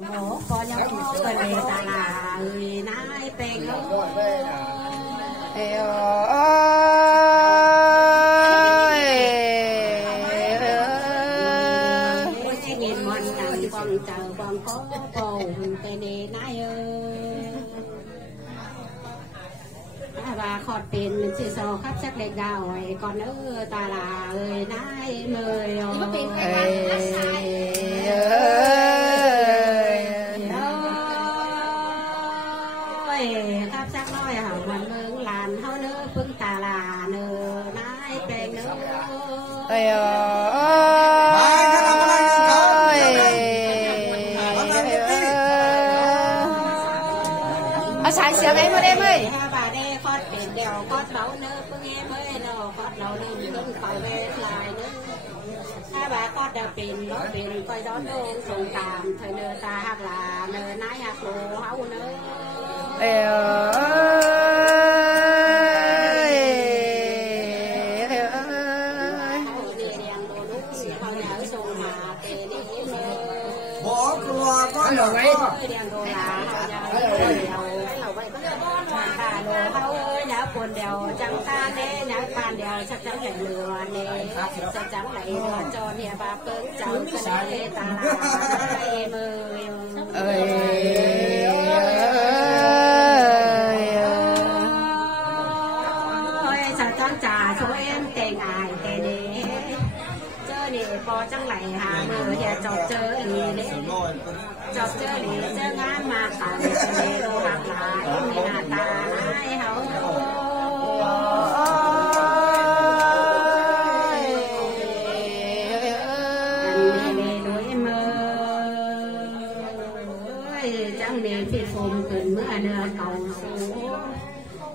có nhau có về ta là người nái bèn ơi nhìn mòn nằm còn chờ còn có bầu tề nề nái ơi và khọt tiền chỉ sò khắp chắc đẹp gạo ấy còn nữ ta là người nái mời khắp chắc nói hảo hoàn mương làn hao nữ phương ta là nữ nái bèn nữ sáng sớm em ơi bà đây con tiền đèo con máu nữa phương em ơi nó con đầu đừng đừng phải về lại nữa bà con đèo tiền nó tiền coi gió đông sùng tạm thời nửa ta hoặc là nửa nái hoặc đồ hậu nữa bỏ qua có là vậy quần đèo trắng ta nè nhá bàn đèo chắc chắn phải lừa nè chắc chắn lại lừa cho nè bà cứng trắng cái nè ta là em ơi chắc chắn trà số em tên ai tên nè chơi nè bò trắng lại hà mưa nhà chọc chơi nè chọc chơi nè chơi ngán mà tao nè đồ hạt lại nè ta ai hậu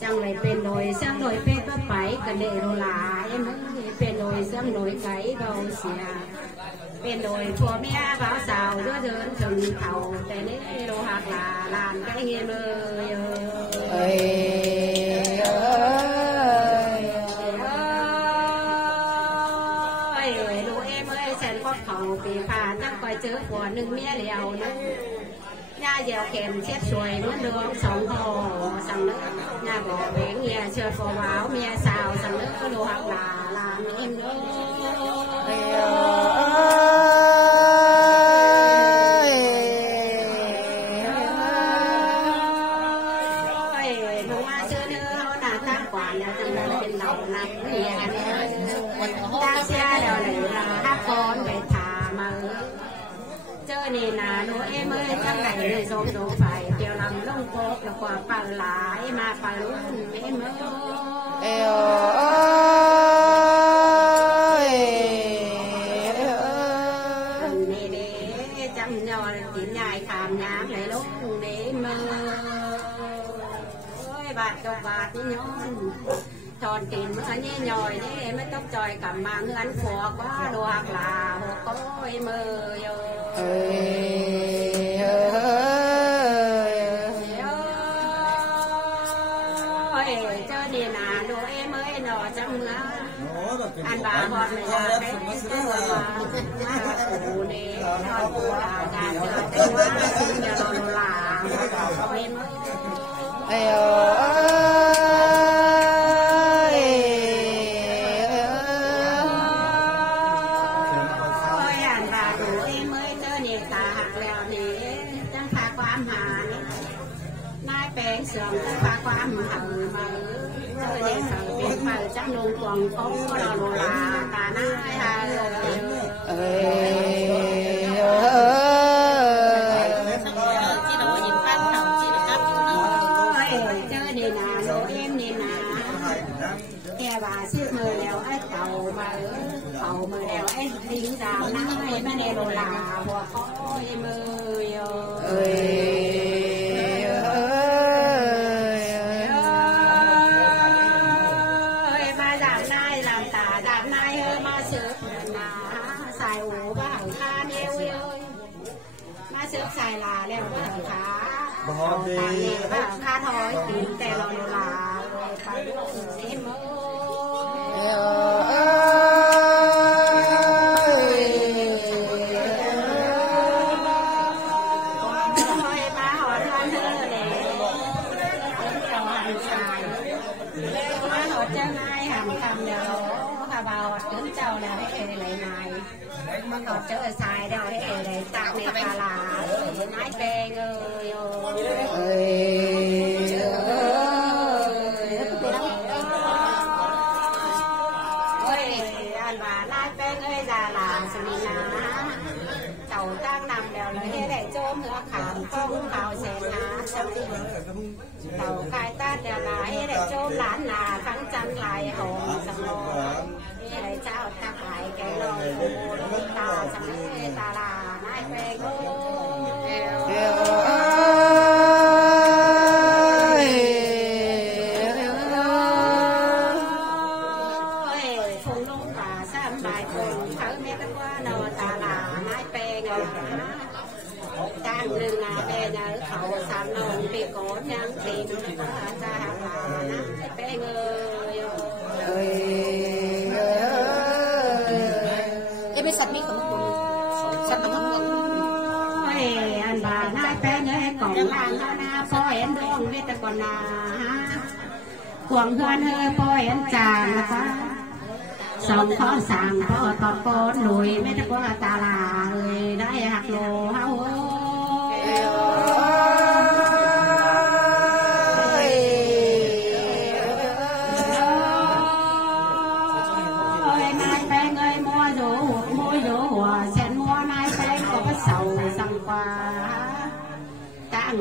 chẳng lạiเป็นđồi xem đồiเป็นbất phải cần để đồ là emเป็นđồi xem đồi cái đầu xìaเป็นđồi chùa mẹ báo xào giữa dơn rừng thầu để lấy đồ hạt là làm cái hiên ơi đồ em ơi sen có thầu thì phà chắc coi chữ của nương mía liều nữa nhà dẻo kèm chết xuôi muốn đường sống hồ sang nước nhà bỏ bén nhà chơi phô báo mía xào sang nước có đồ học là làm em nữa đúng mà chưa nữa là ta quản là trong đó trên đầu nằm nhà ta xe đều là hát con về thả mà chơi này là đồ em ơi chắc này người giống đồ phải kêu làm lông cột là quả phải lại mà phải luôn em ơi này để chăm nhỏ tìm nhai khám nhám lại lúc để mơ ôi bạt cho bạt nhon tròn tìm mới nhẹ nhòi nhé mới tóc tròi cả mạng ngắn phò quá đồ hoặc là hồ có em ơi chơi đi là đồ em ơi nó trong ăn bà họ này là cái cụ này họ cụ là nhà cái hoa nhà nó là em sườn pha qua mờ chơi để sờ biển mờ chắc luôn còn có đồ là ta nái chơi đi nà đồ em đi nà nghe bà xếp mờ lèo ấy tàu mờ lèo ấy đi rào nái mà đeo đồ là hoa có em ơi xài là leo có thằng khá thôi tìm tè lò là em ơi chân ai hàm cầm đều hà bào tướng châu là cái này này mà còn chơi xài đâu cái này tạo này ta là nái bè người ơi anh bà nái bè người già là sự ná tàu trang nằm đều là cái này chôm nữa khảm phong vào xe ná tàu khai ta đều là cái này chôm lán là thắng chân lại hồn sầm lô cái này cháu ta phải cái lôi ta sầm lê ta là nái bè đừng là bé nhớ khẩu sàn nồng bị cố nhang tìm ra hàng là bé người em biết sạch biết không sạch không ơi anh bà nai bé nhớ còn làng nó na phô em đông biết ta còn là cuồng hơn hơi phô em chàng là quá sống khó sàng có tọt con lùi mấy ta có ta là người đã hạt lồ hao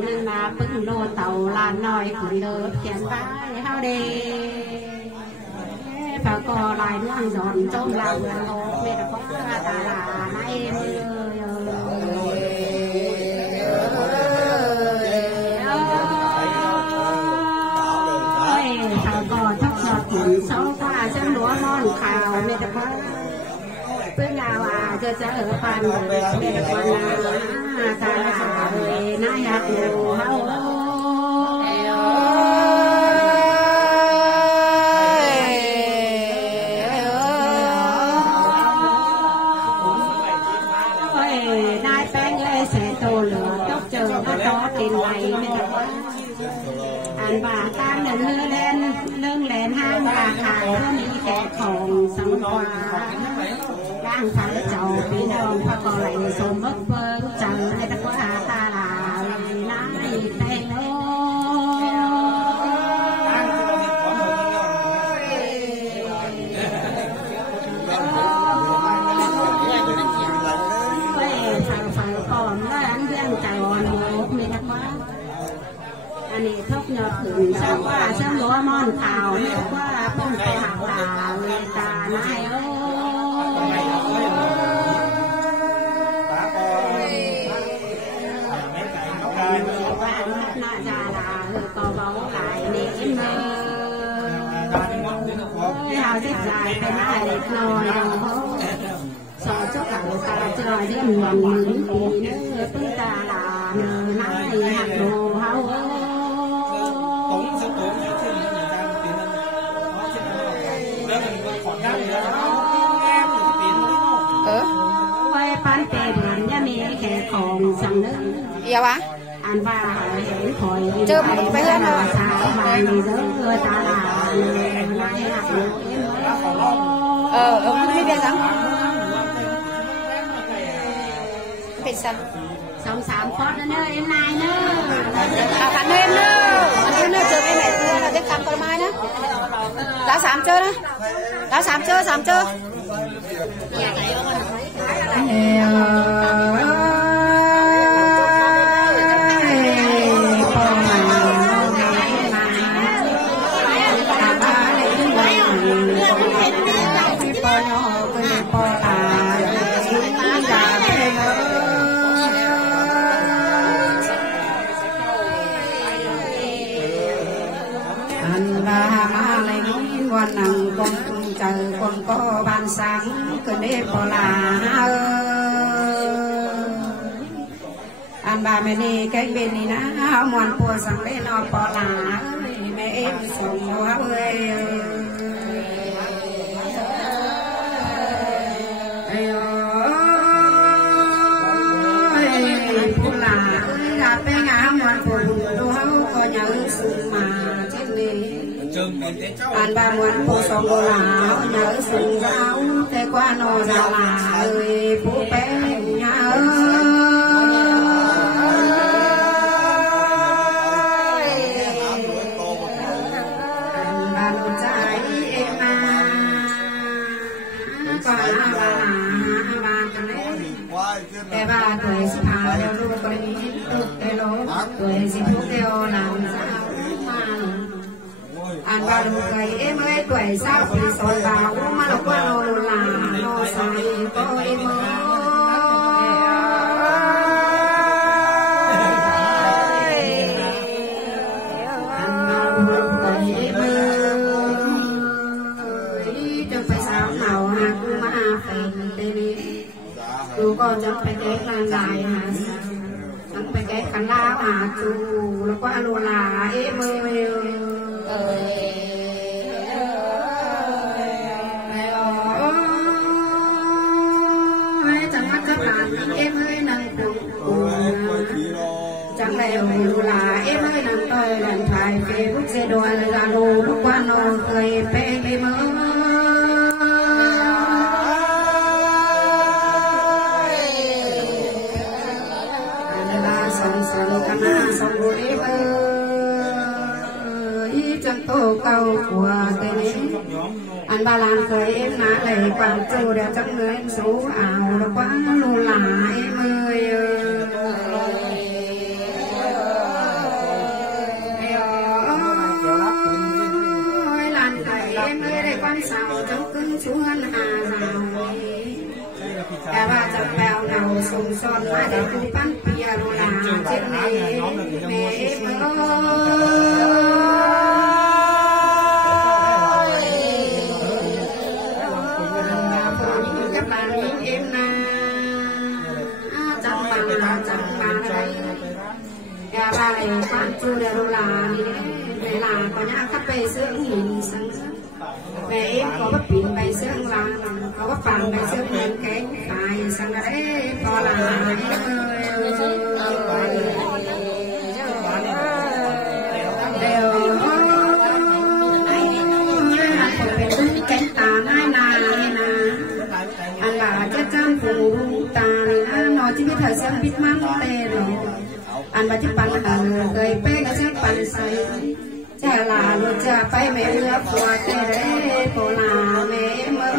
nhưng mà bưng lô tàu là nói cũng được tiền vai hao đi và co lại loang giòn trong lòng hồ mẹ đã có ta là nay thằng cò thóc giọt cuốn sâu qua chân lúa non khào mẹ đã có bữa nào chơi ở bàn mẹ đã có là ta là người nay hạt lúa hao tiền này anh bà ta lưng lên hang bà khải mỹ kẻ khổng sống qua đang phải chầu vì đâu phải còn lại số mất vơi chẳng ai ta có ta là nái tay anh ấy thóc nhọt thử sao qua sao lúa mòn thảo nếu qua không có hạt là người ta này bạn nọ già là có báu lại nên hào rất dài cái này nồi sợ cho cả ta chơi với mình thì chúng ta là nái hạt đồ hao quay pan tè bàn nhà mẹ kẻ còn sang nước dạ ba anh ba hiểu khỏi chưa một cái nữa sao mà người ta là nái hạt đồ không biết rằng biết sao xong sám con nữa em này nữa anh em nữa chơi cái này là cái cam con mai nữa đã sám chơi đó đã sám chơi nằng con trời con có ban sáng cứ để bỏ là anh bà mẹ đi cái bên này na mòn pua sang lên nó bỏ là mẹ em sống hoa ơi pua là gặp bên ngã mòn pua đồ có nhớ sự mà trên này ăn ba muôn phụ sông đồ lá nhớ sừng rau thế qua nô ra là ơi phụ bé nhàแต่ว่าตัวสิพาเดี๋ยวลูกไปตุกเอโลตัวสิพุกเดียวหลังสาวมาอันบาลูกเอ็มเอ้ตัวสาวปีสองดาวมาลูกว่าโนลาโนสายโตเอ็มอันบาลูกเอ็มจะไปสาวเหาหากูมาเป็นเตนีดูก็จะไปแก้กันลายหาจังไปแก้กันลาหาจูแล้วก็อโลลาเอ็มจังมัดกับหลานเอ็มนั่งดูจังแล้วอโลลาเอ็มนั่งต่อยหลังถ่ายเฟซบุ๊กเซโดอลาโลลูกว่าน้องเคยเป็นเอ็มสองบุรีจังโตเก่าขัวเตนี้อันบาลานเคยเอ็มนาเลยความจูเดียวจังเงินสูเอาแล้วก็ลูหลาเอ็มลานไก่เอ็มได้ความสาวจังขึ้นชวนหาแต่ว่าจะแปลวเงาสมซ้อนมาได้ดูปั้นเปียโรลาเจ็ดเมย์เมย์เมื่อกับบ้านนี้เอ็มนาจังบางอะไรแต่ว่าอะไรปั้นจูเดโรลานี่เวลาก่อนนี้ขับไปเสื้อหินสังแม่เอ็มก็ว่าปีนไปเสื้อลาก็ว่าปั่นไปเสื้อเงินแก่ขายสังอะไรพอลาเดี๋ยวเป็นแก่ตาหน้านานะอันลาจะจำฟูตาเลยนะนอที่ไม่ถ่ายเสียงปิดมันเตะหรออันบัจิปันหาเคยเป๊กก็ใช้ปันใส่จะลาลูกจะไปไม่เลือกตัวเตะโคลาเมเมอ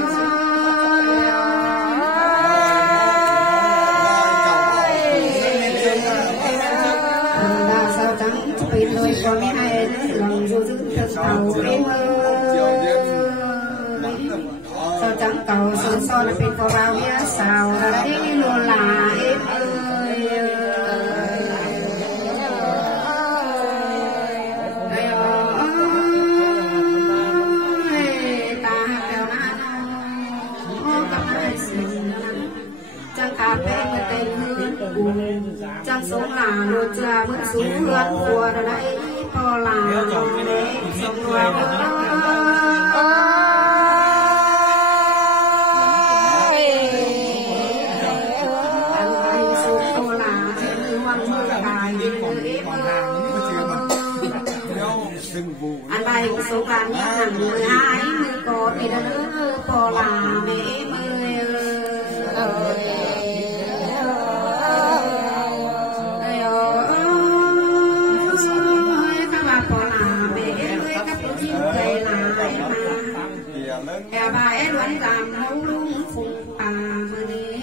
ปีนเลยก็ไม่ให้ลองดูถึงเก่าเอ็มสาวจังเก่าซ้อนเป็นพอเราเนี่ยสาวอะไรโลลาเอ็มจังขาเป็นเต็มจังสงหลาโลจาเมื่อสูงเลือดหัวได้พอลาสงวาอันใบสงการนี้หนังมือหายมือกอดไปเด้อพอลาเมมือแอบายล้วนตามหูลุงฟุ้งตามือนี้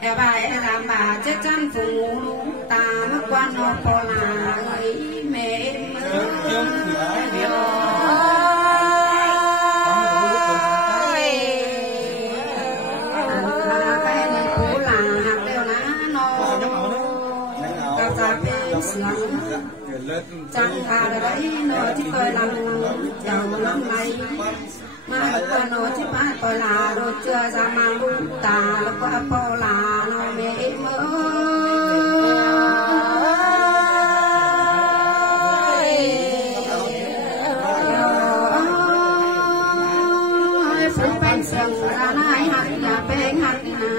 แอบายตามบ่าเจ้าจันฟุ้งลุงตาเมื่อกวนนอพอลาเอ้ยเมย์จังหาอะไรโนที่เคยลำเจ้าลำไรมาตัวโนที่มาปลาโดเจือจะมาลูกตาแล้วก็ปลาโนเมย์เมื่อฝึกเป็นเสียงระนายหักอย่าเป็นหักนา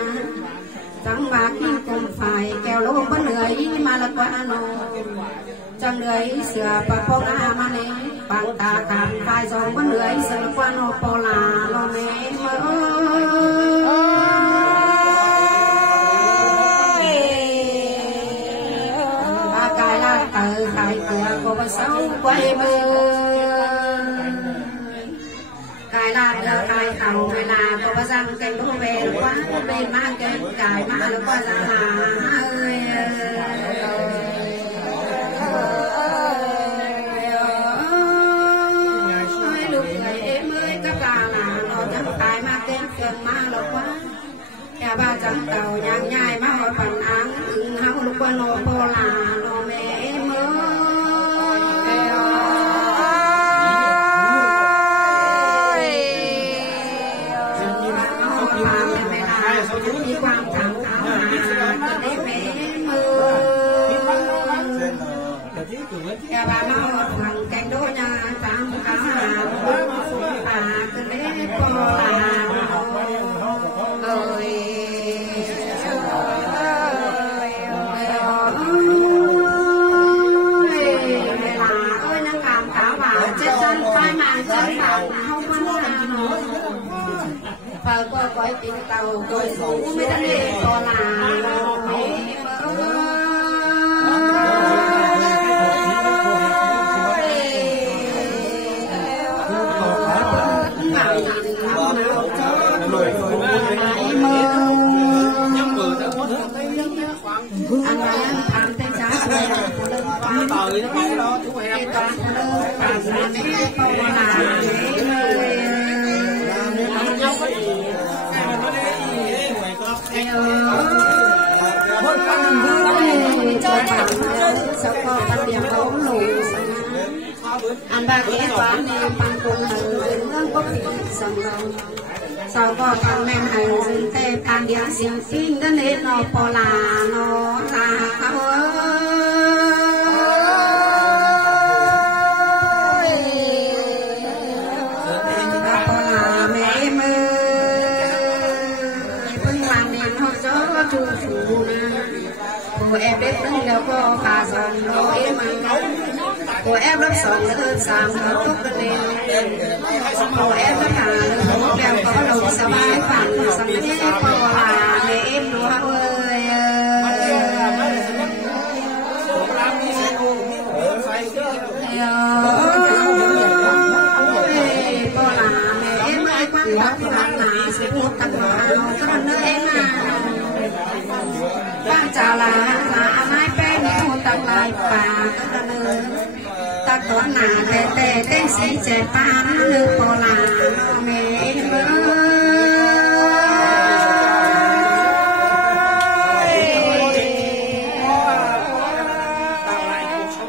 จังหวะกินกลมไฟแก้วโลกเหนื่อยมาแล้วก็โนจังเลยเสือปะพงอามาเน bạc ta cạn vai gió vẫn lưới sợi quan ô po là lo mẹ mơ ba cài la từ cài cửa cô ba sáu quay mơ cài la đưa cài tàu cài là cô ba răng kênh đô về quá bên mang kênh cài mà là qua ra là ơi ba trăm tàu nhang nhai mà họ phần án hao lúc quan nó po là nó mẹ mơ đi quang thẳng áo hà để mẹ mơ nhà bà mau một phần cành đô nhà tam áo hà bà cứ để po là rồi phở qua quay tiếng tàu rồi xuống mới đã nghe có là anh đang ăn tên giá rồi qua tới đó chú em toàn toàn là mấy câu là anh ba kế toán nên bằng cùng hành dương có thể sầm lòng sau có thằng men hành dương tê tan điện xin xin đến hết nó po là nó là của em biết từng đâu có cả dòng nỗi mà của em rất sống hơn sáng hơn tốt lên của em rất là đều có lòng sắm ai phản sắm thế có là để em đùa ơi có là mẹ em ơi quan trọng thì bạn là sẽ một tặng quà nó có nơi em bạn chào là mai bé nhiều tặng lại và tất cả ta có là tê tê tê sĩ trẻ pan nước cô là